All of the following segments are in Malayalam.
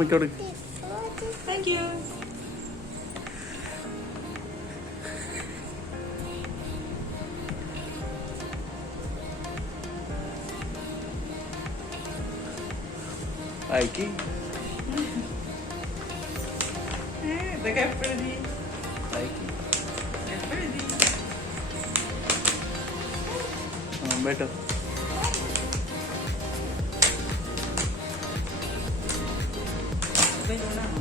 അമ്മയ്ക്കോട്. Thank you. അയക്കി ഇതൊക്കെ എപ്പോഴെഴുതി അയക്കി എപ്പോഴെഴുതി ബേട്ടോ. ബലൂണാണോ?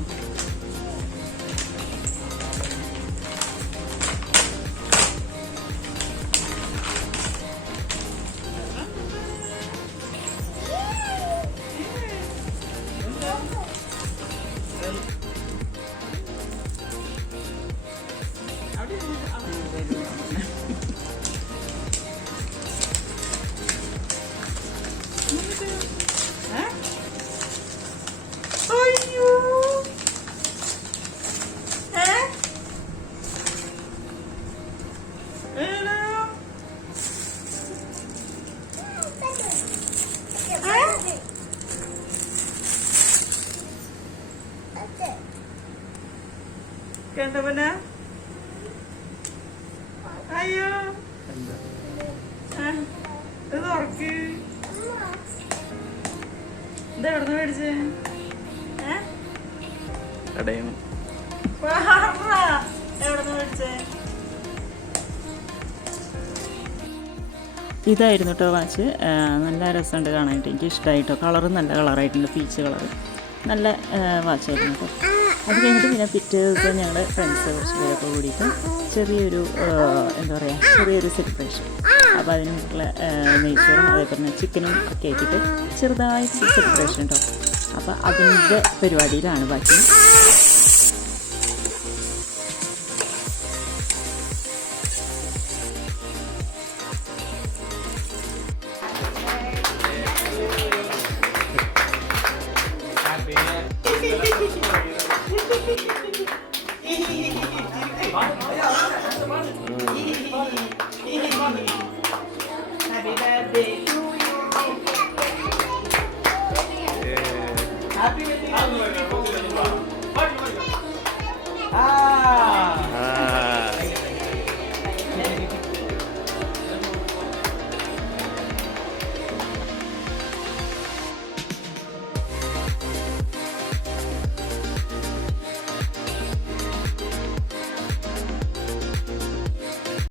കണ്ടവന അയ്യോ ഇത് ഉറക്ക് ഇതെവിടുന്ന് മേടിച്ചേ കടയാണ്. എവിടുന്ന് മേടിച്ചേ? ഇതായിരുന്നു കേട്ടോ വാച്ച്. നല്ല രസമുണ്ട് കാണാനായിട്ട്. എനിക്ക് ഇഷ്ടമായിട്ടോ. കളറും നല്ല കളറായിട്ടുണ്ട്. പീച്ച് കളർ നല്ല വാച്ചായിരുന്നു കേട്ടോ. അത് കഴിഞ്ഞിട്ട് പിന്നെ പിറ്റേ ദിവസം ഞങ്ങൾ ഫ്രണ്ട്സ് കുറച്ച് പേരൊക്കെ കൂടിയിട്ട് ചെറിയൊരു എന്താ പറയുക ചെറിയൊരു സെലിബ്രേഷൻ. അപ്പോൾ അതിനുള്ള നെയ്ച്ചോറും അതേപോലെ തന്നെ ചിക്കനും ഒക്കെ ആക്കിയിട്ട് ചെറുതായിട്ട് സെലിബ്രേഷൻ കേട്ടോ. അപ്പോൾ അതിൻ്റെ പരിപാടിയിലാണ് ബാക്കി. Happy birthday to you. Happy birthday to you.